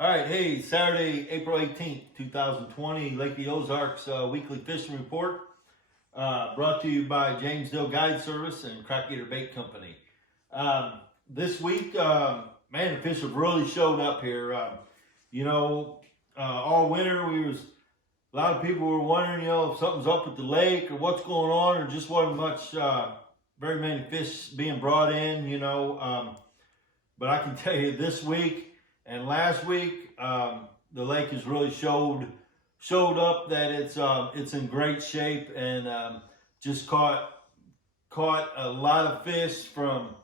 All right, hey, Saturday, April 18th, 2020, Lake the Ozarks weekly fishing report brought to you by Jamesdale Guide Service and Crocketer Bait Company. This week, man, the fish have really showed up here. All winter a lot of people were wondering, if something's up with the lake or what's going on, or just wasn't much, very many fish being brought in, but I can tell you this week, and last week, the lake has really showed up that it's in great shape, and just caught a lot of fish from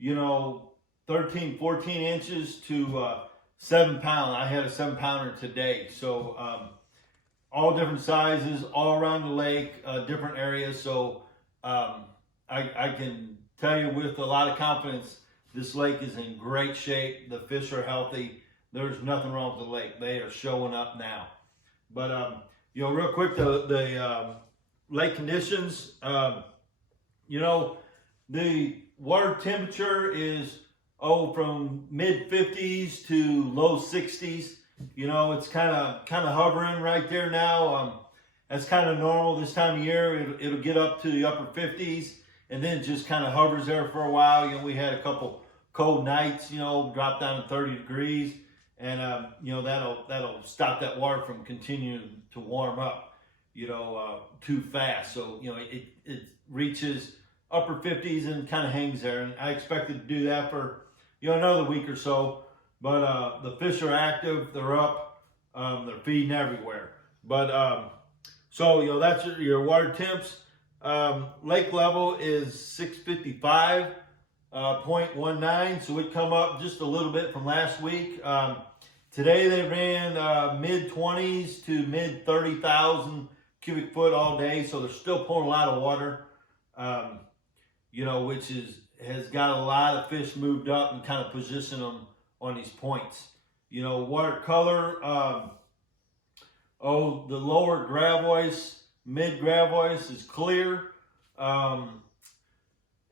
13, 14 inches to 7 pound. I had a 7 pounder today, so all different sizes, all around the lake, different areas. So I can tell you with a lot of confidence, this lake is in great shape. The fish are healthy. There's nothing wrong with the lake. They are showing up now. But, real quick, the lake conditions, the water temperature is, from mid 50s to low 60s. It's kind of hovering right there now. That's kind of normal this time of year. It'll get up to the upper 50s. And then it just kind of hovers there for a while. We had a couple cold nights, drop down to 30 degrees. And, that'll stop that water from continuing to warm up, too fast. So, it reaches upper 50s and kind of hangs there. And I expected to do that for, another week or so. But the fish are active. They're up. They're feeding everywhere. But, that's your water temps. Lake level is 655.19, so it come up just a little bit from last week. Today they ran mid 20s to mid 30,000 cubic foot all day, so they're still pulling a lot of water, which has got a lot of fish moved up and kind of position them on these points. Water color, the lower gravois, mid gravois is clear,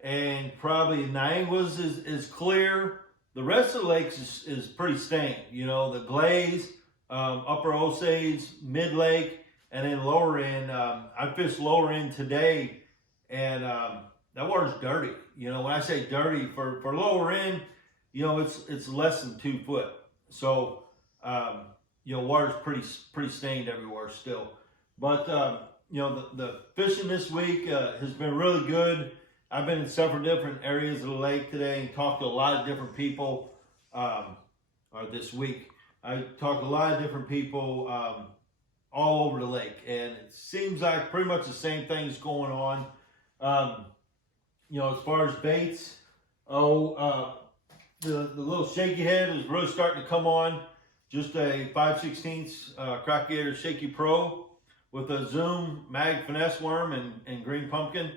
and probably Nianguas is clear. The rest of the lakes is pretty stained. The glaze, upper Osage, mid lake, and then lower end. I fished lower end today, and that water's dirty. When I say dirty, for lower end, it's less than 2 foot. So water's pretty stained everywhere still. But the fishing this week has been really good. I've been in several different areas of the lake today and talked to a lot of different people, or this week. I talked to a lot of different people all over the lake, and it seems like pretty much the same thing's going on. As far as baits, the little shaky head is really starting to come on. Just a 5/16 Crocketer Shaky Pro with a Zoom Mag Finesse Worm and Green Pumpkin.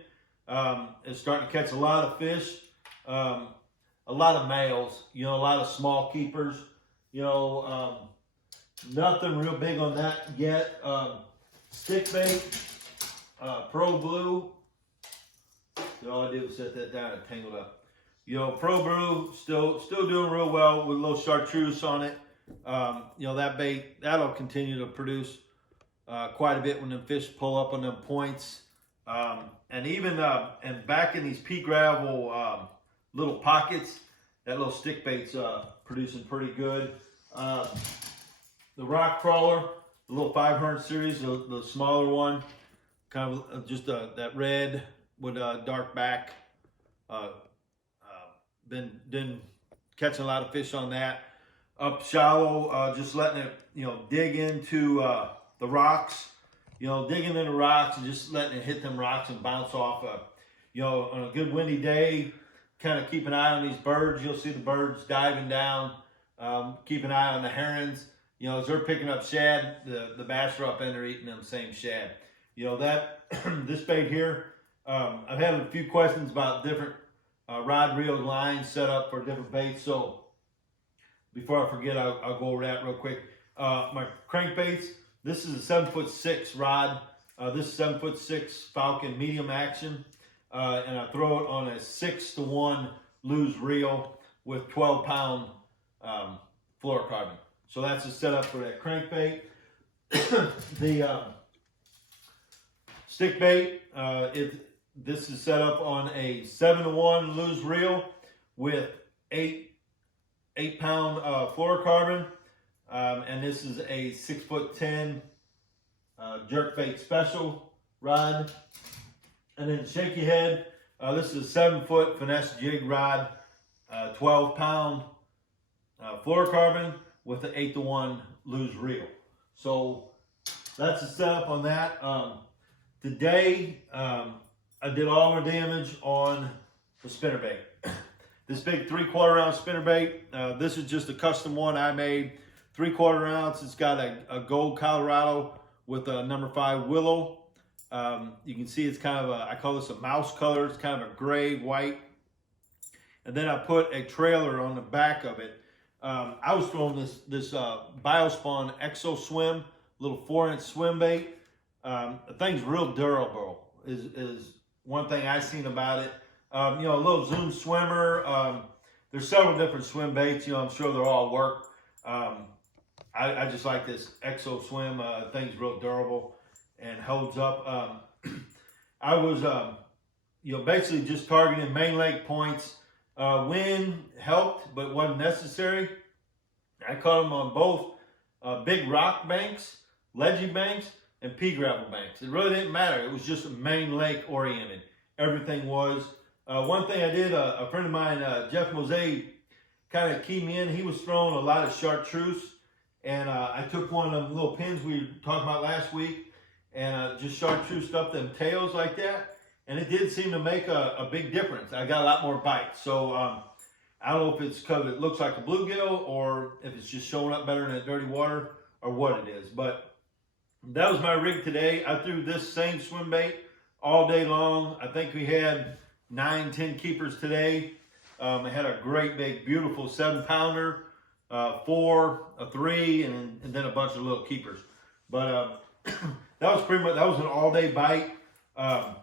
It's starting to catch a lot of fish, a lot of males, a lot of small keepers, nothing real big on that yet. Stick bait, Pro Blue. So all I did was set that down and tangled up. Pro Blue still doing real well with a little chartreuse on it. That bait, that'll continue to produce quite a bit when the fish pull up on them points. And even and back in these pea gravel little pockets, that little stick bait's producing pretty good. The rock crawler, the little 500 series, the smaller one, kind of just that red with a dark back. Been catching a lot of fish on that. Up shallow, just letting it dig into the rocks. Digging in the rocks and just letting it hit them rocks and bounce off. On a good windy day, kind of keep an eye on these birds. You'll see the birds diving down. Keep an eye on the herons. As they're picking up shad, the bass are up in there eating them same shad. This bait here, I've had a few questions about different rod reel lines set up for different baits. So before I forget, I'll go over that real quick. My crankbaits. This is a 7'6" rod. This is 7'6" Falcon medium action. And I throw it on a 6-to-1 loose reel with 12-pound fluorocarbon. So that's the setup for that crankbait. The stick bait, this is set up on a 7-to-1 loose reel with 8-pound fluorocarbon, and this is a 6'10" jerk bait special rod. And then shaky head, this is a 7-foot finesse jig rod, 12-pound fluorocarbon with an 8-to-1 loose reel. So that's the setup on that. Today, I did all the damage on the spinnerbait. This big 3/4 ounce spinnerbait, this is just a custom one I made. 3/4 ounce, it's got a gold Colorado with a number 5 willow. You can see it's kind of I call this a mouse color. It's kind of a gray, white. And then I put a trailer on the back of it. I was throwing this Biospawn Exo Swim, little 4-inch swim bait. The thing's real durable, is one thing I seen about it. A little Zoom swimmer. There's several different swim baits. I'm sure they're all work. I just like this Exo Swim. Thing's real durable and holds up. I was, basically just targeting main lake points. Wind helped, but wasn't necessary. I caught them on both big rock banks, ledgy banks, and pea gravel banks. It really didn't matter. It was just main lake oriented. Everything was. One thing I did, a friend of mine, Jeff Mosey, kind of keyed me in. He was throwing a lot of chartreuse, and I took one of them little pins we were talking about last week, and just chartreused up them tails like that, and it did seem to make a big difference. I got a lot more bites. So I don't know if it's because it looks like a bluegill or if it's just showing up better in that dirty water or what it is. But that was my rig today. I threw this same swim bait all day long. I think we had 9-10 keepers today. I had a great big, beautiful 7-pounder, 4, a 3, and then a bunch of little keepers. But that was pretty much, that was an all-day bite. And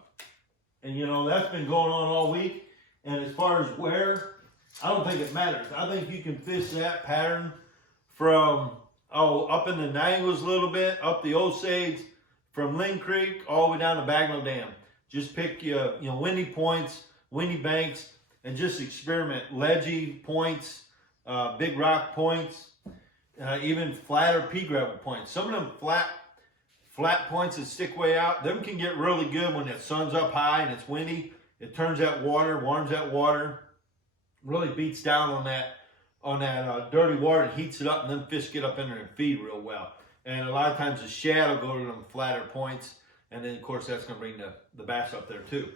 that's been going on all week. And as far as where, I don't think it matters. I think you can fish that pattern from up in the Niagara's a little bit, up the Osage, from Lynn Creek all the way down to Bagnell Dam. Just pick your windy points, windy banks, and just experiment. Ledgy points, big rock points, even flatter pea gravel points. Some of them flat points that stick way out, them can get really good when the sun's up high and it's windy. It turns that water, warms that water, really beats down on that dirty water and heats it up, and then fish get up in there and feed real well. And a lot of times the shad will go to them flatter points, and then of course that's going to bring the bass up there too.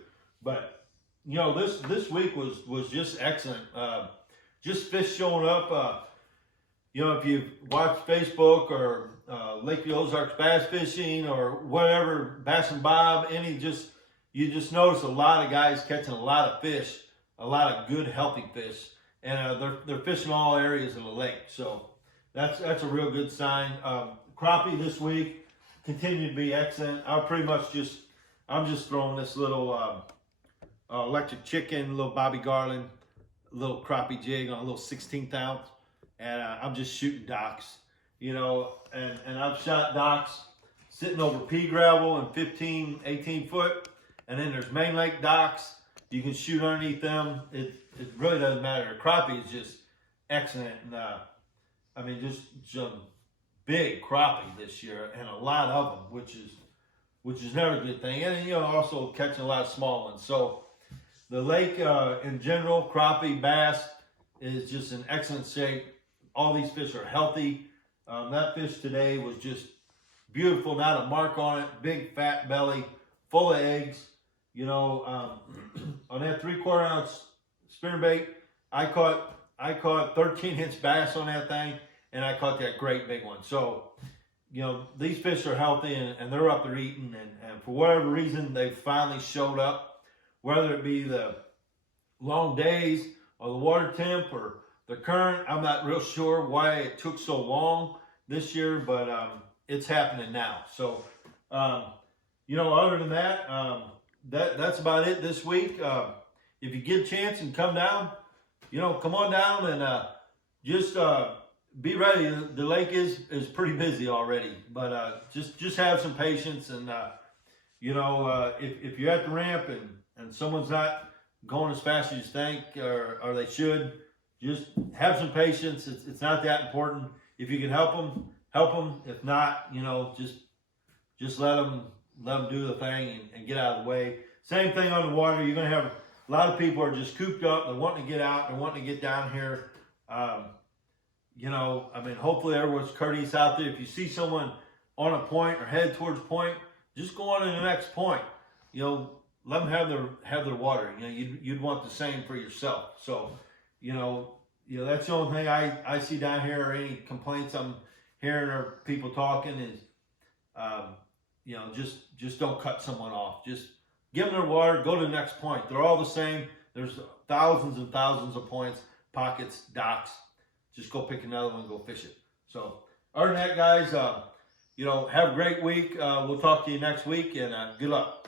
But this week was just excellent. Just fish showing up. If you've watched Facebook or Lake Ozark's bass fishing or whatever, Bass and Bob, you just notice a lot of guys catching a lot of fish, a lot of good healthy fish, and they're fishing all areas of the lake. So that's a real good sign. Crappie this week continue to be excellent. I'm just throwing this little electric chicken, little Bobby Garland, little crappie jig on a little 16th ounce, and I'm just shooting docks, and I've shot docks sitting over pea gravel and 15, 18 foot, and then there's main lake docks. You can shoot underneath them. It really doesn't matter. Crappie is just excellent, and just some big crappie this year, and a lot of them, which is never a good thing. And also catching a lot of small ones. So the lake in general, crappie, bass, is just in excellent shape. All these fish are healthy. That fish today was just beautiful, not a mark on it, big fat belly, full of eggs. On that 3/4 ounce spinnerbait, I caught 13-inch bass on that thing, and I caught that great big one. So, these fish are healthy and they're up there eating, and for whatever reason, they finally showed up, whether it be the long days or the water temp or the current. I'm not real sure why it took so long this year, but it's happening now. So, other than that, that's about it this week. If you get a chance and come down, come on down and just be ready. The lake is pretty busy already, but just have some patience, and if you're at the ramp and someone's not going as fast as you think or they should, just have some patience. It's not that important. If you can help them, help them. If not, just let them do the thing and get out of the way. Same thing on the water. You're going to have a lot of people are just cooped up. They're wanting to get out. They're wanting to get down here. Hopefully everyone's courteous out there. If you see someone on a point or head towards point, just go on to the next point. Let them have their water. You'd want the same for yourself. So, that's the only thing I see down here, or any complaints I'm hearing or people talking is, just don't cut someone off. Just give them their water, go to the next point. They're all the same. There's thousands and thousands of points, pockets, docks. Just go pick another one and go fish it. So, other than that, guys, have a great week. We'll talk to you next week, and good luck.